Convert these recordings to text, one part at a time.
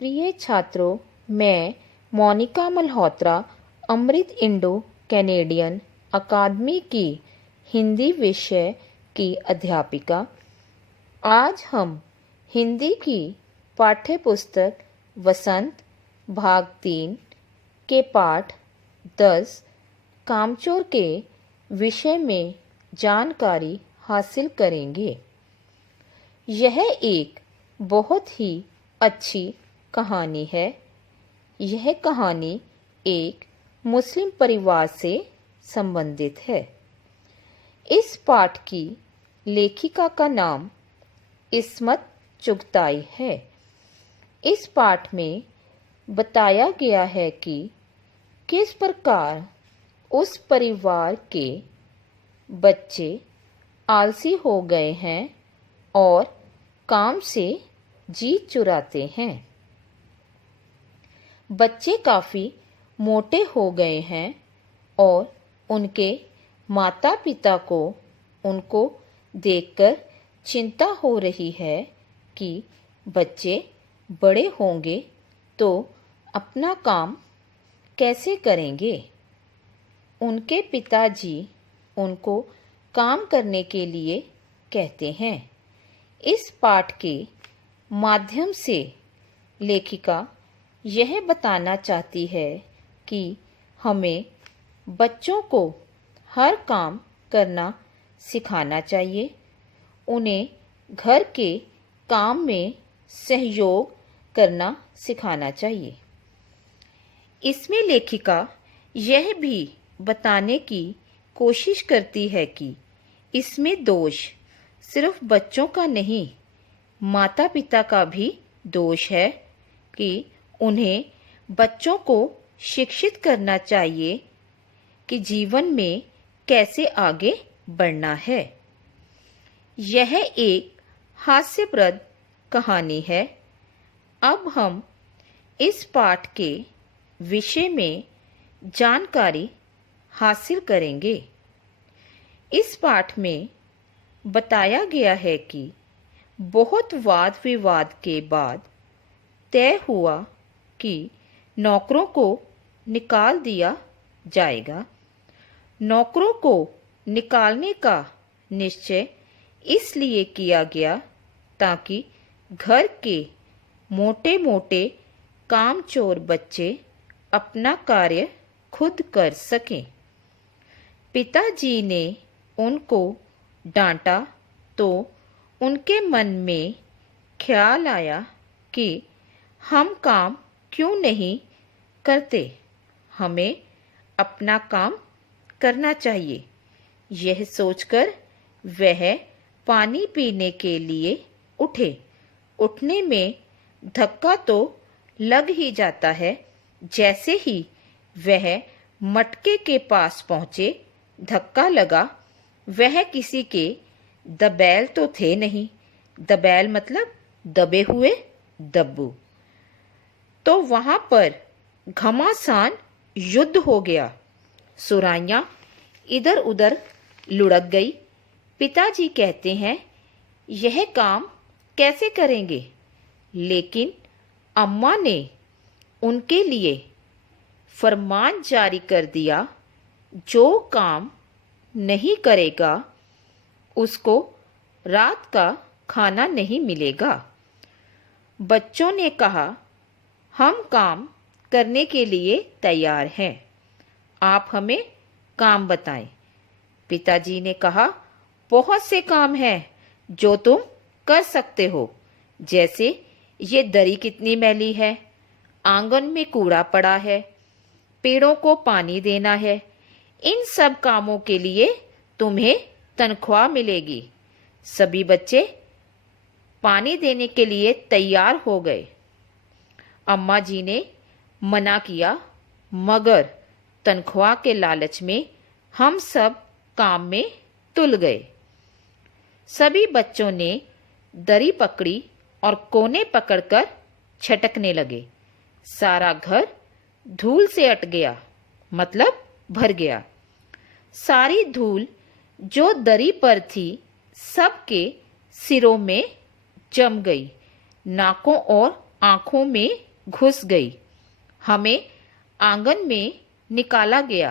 प्रिय छात्रों, मैं मोनिका मल्होत्रा अमृत इंडो कैनेडियन अकादमी की हिंदी विषय की अध्यापिका। आज हम हिंदी की पाठ्य पुस्तक वसंत भाग 3 के पाठ 10 कामचोर के विषय में जानकारी हासिल करेंगे। यह एक बहुत ही अच्छी कहानी है। यह कहानी एक मुस्लिम परिवार से संबंधित है। इस पाठ की लेखिका का नाम इस्मत चुगताई है। इस पाठ में बताया गया है कि किस प्रकार उस परिवार के बच्चे आलसी हो गए हैं और काम से जी चुराते हैं। बच्चे काफ़ी मोटे हो गए हैं और उनके माता पिता को उनको देखकर चिंता हो रही है कि बच्चे बड़े होंगे तो अपना काम कैसे करेंगे। उनके पिताजी उनको काम करने के लिए कहते हैं। इस पाठ के माध्यम से लेखिका यह बताना चाहती है कि हमें बच्चों को हर काम करना सिखाना चाहिए। उन्हें घर के काम में सहयोग करना सिखाना चाहिए। इसमें लेखिका यह भी बताने की कोशिश करती है कि इसमें दोष सिर्फ बच्चों का नहीं, माता पिता का भी दोष है कि उन्हें बच्चों को शिक्षित करना चाहिए कि जीवन में कैसे आगे बढ़ना है। यह एक हास्यप्रद कहानी है। अब हम इस पाठ के विषय में जानकारी हासिल करेंगे। इस पाठ में बताया गया है कि बहुत वाद विवाद के बाद तय हुआ कि नौकरों को निकाल दिया जाएगा। नौकरों को निकालने का निश्चय इसलिए किया गया ताकि घर के मोटे मोटे कामचोर बच्चे अपना कार्य खुद कर सकें। पिताजी ने उनको डांटा तो उनके मन में ख्याल आया कि हम काम क्यों नहीं करते, हमें अपना काम करना चाहिए। यह सोचकर वह पानी पीने के लिए उठे। उठने में धक्का तो लग ही जाता है। जैसे ही वह मटके के पास पहुंचे, धक्का लगा। वह किसी के दबैल तो थे नहीं। दबैल मतलब दबे हुए दब्बू। तो वहां पर घमासान युद्ध हो गया। सुराइयां इधर उधर लुढ़क गई। पिताजी कहते हैं, यह काम कैसे करेंगे? लेकिन अम्मा ने उनके लिए फरमान जारी कर दिया, जो काम नहीं करेगा उसको रात का खाना नहीं मिलेगा। बच्चों ने कहा, हम काम करने के लिए तैयार हैं, आप हमें काम बताएं। पिताजी ने कहा, बहुत से काम हैं जो तुम कर सकते हो। जैसे ये दरी कितनी मैली है, आंगन में कूड़ा पड़ा है, पेड़ों को पानी देना है। इन सब कामों के लिए तुम्हें तनख्वाह मिलेगी। सभी बच्चे पानी देने के लिए तैयार हो गए। अम्मा जी ने मना किया, मगर तनख्वाह के लालच में हम सब काम में तुल गए। सभी बच्चों ने दरी पकड़ी और कोने पकड़कर छटकने लगे। सारा घर धूल से अट गया, मतलब भर गया। सारी धूल जो दरी पर थी सबके सिरों में जम गई। नाकों और आंखों में घुस गई। हमें आंगन में निकाला गया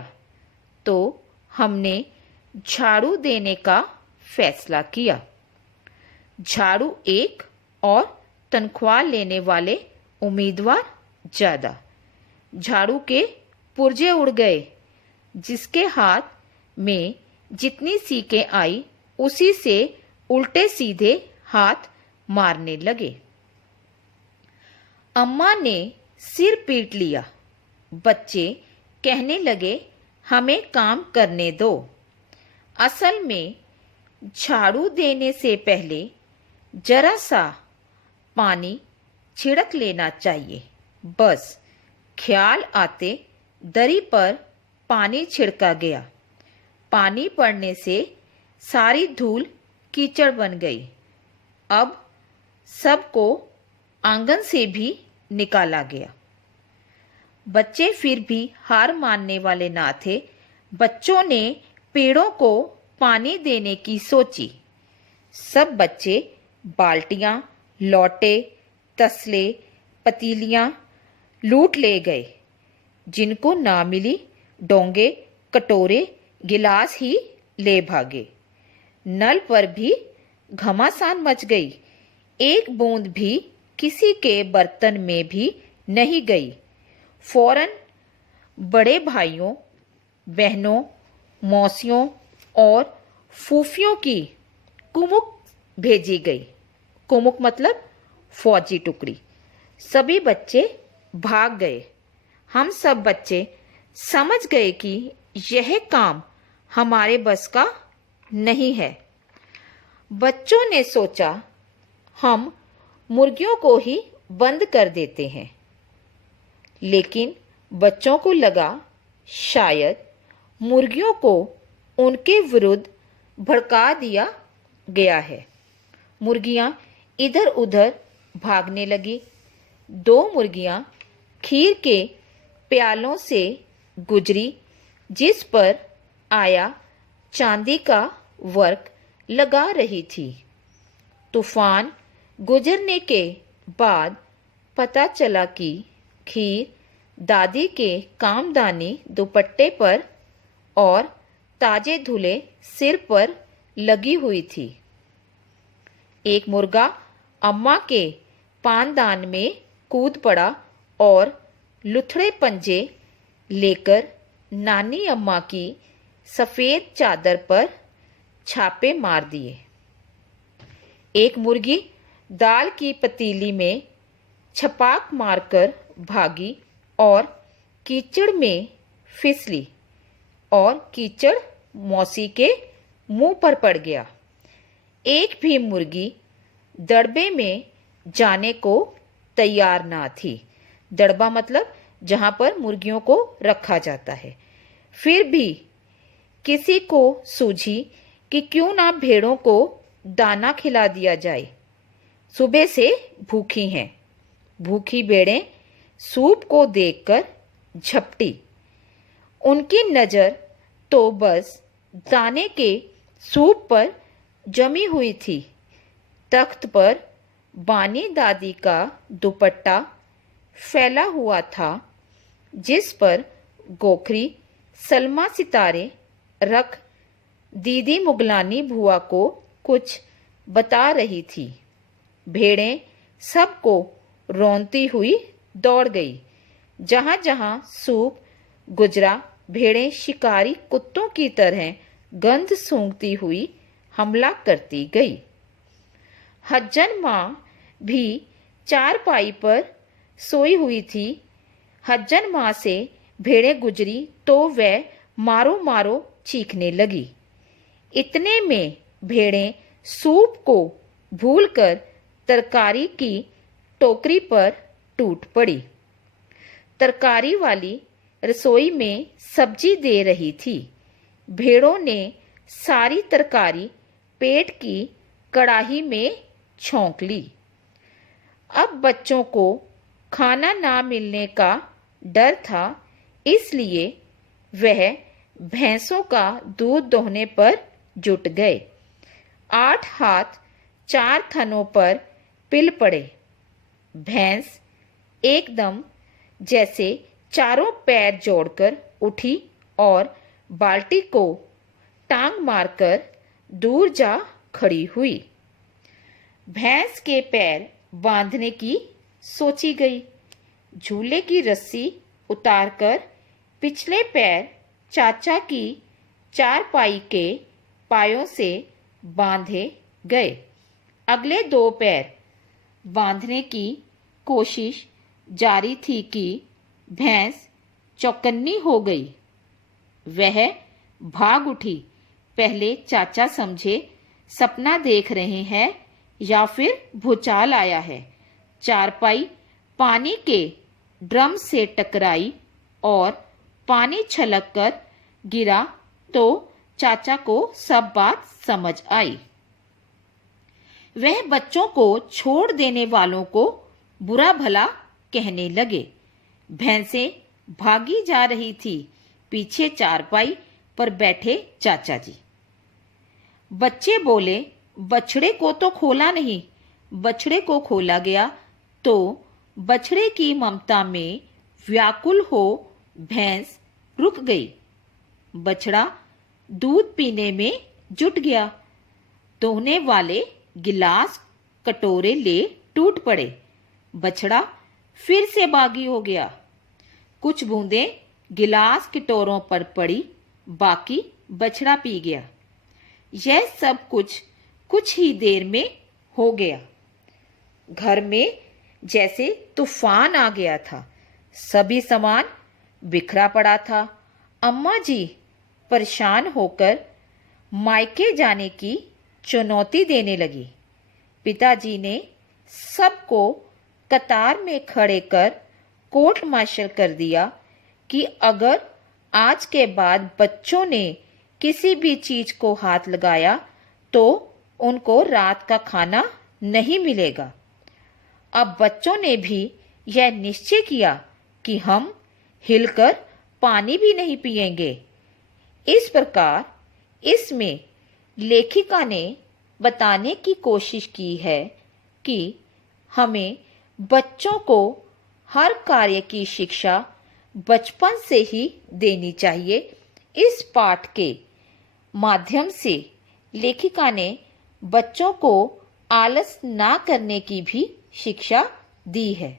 तो हमने झाड़ू देने का फैसला किया। झाड़ू एक और तनख्वाह लेने वाले उम्मीदवार ज़्यादा। झाड़ू के पुर्जे उड़ गए। जिसके हाथ में जितनी सीकें आई उसी से उल्टे सीधे हाथ मारने लगे। अम्मा ने सिर पीट लिया। बच्चे कहने लगे, हमें काम करने दो। असल में झाड़ू देने से पहले जरा सा पानी छिड़क लेना चाहिए। बस ख्याल आते दरी पर पानी छिड़का गया। पानी पड़ने से सारी धूल कीचड़ बन गई। अब सबको आंगन से भी निकाला गया। बच्चे फिर भी हार मानने वाले ना थे। बच्चों ने पेड़ों को पानी देने की सोची। सब बच्चे बाल्टियां, लोटे, तसले, पतीलियां लूट ले गए। जिनको ना मिली डोंगे, कटोरे, गिलास ही ले भागे। नल पर भी घमासान मच गई। एक बूंद भी किसी के बर्तन में भी नहीं गई। फौरन बड़े भाइयों, बहनों, मौसियों और फूफियों की कुमुक भेजी गई। कुमुक मतलब फौजी टुकड़ी। सभी बच्चे भाग गए। हम सब बच्चे समझ गए कि यह काम हमारे बस का नहीं है। बच्चों ने सोचा, हम मुर्गियों को ही बंद कर देते हैं। लेकिन बच्चों को लगा शायद मुर्गियों को उनके विरुद्ध भड़का दिया गया है। मुर्गियां इधर उधर भागने लगी। 2 मुर्गियां खीर के प्यालों से गुजरी जिस पर आया चांदी का वर्क लगा रही थी। तूफान गुजरने के बाद पता चला कि खीर दादी के कामदानी दुपट्टे पर और ताजे धुले सिर पर लगी हुई थी। एक मुर्गा अम्मा के पानदान में कूद पड़ा और लुथड़े पंजे लेकर नानी अम्मा की सफ़ेद चादर पर छापे मार दिए। एक मुर्गी दाल की पतीली में छपाक मारकर भागी और कीचड़ में फिसली और कीचड़ मौसी के मुंह पर पड़ गया। एक भी मुर्गी दड़बे में जाने को तैयार ना थी। दड़बा मतलब जहां पर मुर्गियों को रखा जाता है। फिर भी किसी को सूझी कि क्यों ना भेड़ों को दाना खिला दिया जाए। सुबह से भूखी हैं। भूखी भेड़ें सूप को देखकर झपटी। उनकी नज़र तो बस दाने के सूप पर जमी हुई थी। तख्त पर बानी दादी का दुपट्टा फैला हुआ था जिस पर गोखरी सलमा सितारे रख दीदी मुगलानी बुआ को कुछ बता रही थी। भेड़ें सबको रौंदती हुई दौड़ गई। जहां जहां सूप गुजरा भेड़ें शिकारी कुत्तों की तरह गंध सूंघती हुई हमला करती गई। हज्जन माँ भी चारपाई पर सोई हुई थी। हज्जन माँ से भेड़ें गुजरी तो वह मारो मारो चीखने लगी। इतने में भेड़ें सूप को भूलकर तरकारी की टोकरी पर टूट पड़ी। तरकारी वाली रसोई में सब्जी दे रही थी। भेड़ों ने सारी तरकारी पेट की कड़ाही में छौंक ली। अब बच्चों को खाना ना मिलने का डर था, इसलिए वह भैंसों का दूध दोहने पर जुट गए। 8 हाथ 4 थनों पर पिल पड़े। भैंस एकदम जैसे चारों पैर जोड़कर उठी और बाल्टी को टांग मारकर दूर जा खड़ी हुई। भैंस के पैर बांधने की सोची गई। झूले की रस्सी उतारकर पिछले पैर चाचा की चारपाई के पायों से बांधे गए। अगले 2 पैर बांधने की कोशिश जारी थी कि भैंस चौकन्नी हो गई। वह भाग उठी। पहले चाचा समझे सपना देख रहे हैं या फिर भूचाल आया है। चारपाई पानी के ड्रम से टकराई और पानी छलक कर गिरा तो चाचा को सब बात समझ आई। वह बच्चों को छोड़ देने वालों को बुरा भला कहने लगे। भैंसें भागी जा रही थी। पीछे चारपाई पर बैठे चाचा जी। बच्चे बोले, बछड़े को तो खोला नहीं। बछड़े को खोला गया तो बछड़े की ममता में व्याकुल हो भैंस रुक गई। बछड़ा दूध पीने में जुट गया। दोहने वाले गिलास कटोरे ले टूट पड़े। बछड़ा फिर से बागी हो गया। कुछ बूंदें गिलास कटोरों पर पड़ी, बाकी बछड़ा पी गया। यह सब कुछ ही देर में हो गया। घर में जैसे तूफान आ गया था। सभी सामान बिखरा पड़ा था। अम्मा जी परेशान होकर मायके जाने की चुनौती देने लगी। पिताजी ने सबको कतार में खड़े कर कोर्ट मार्शल कर दिया कि अगर आज के बाद बच्चों ने किसी भी चीज को हाथ लगाया तो उनको रात का खाना नहीं मिलेगा। अब बच्चों ने भी यह निश्चय किया कि हम हिलकर पानी भी नहीं पिएंगे। इस प्रकार इसमें लेखिका ने बताने की कोशिश की है कि हमें बच्चों को हर कार्य की शिक्षा बचपन से ही देनी चाहिए। इस पाठ के माध्यम से लेखिका ने बच्चों को आलस ना करने की भी शिक्षा दी है।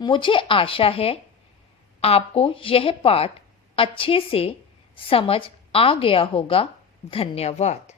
मुझे आशा है आपको यह पाठ अच्छे से समझ आ गया होगा। धन्यवाद।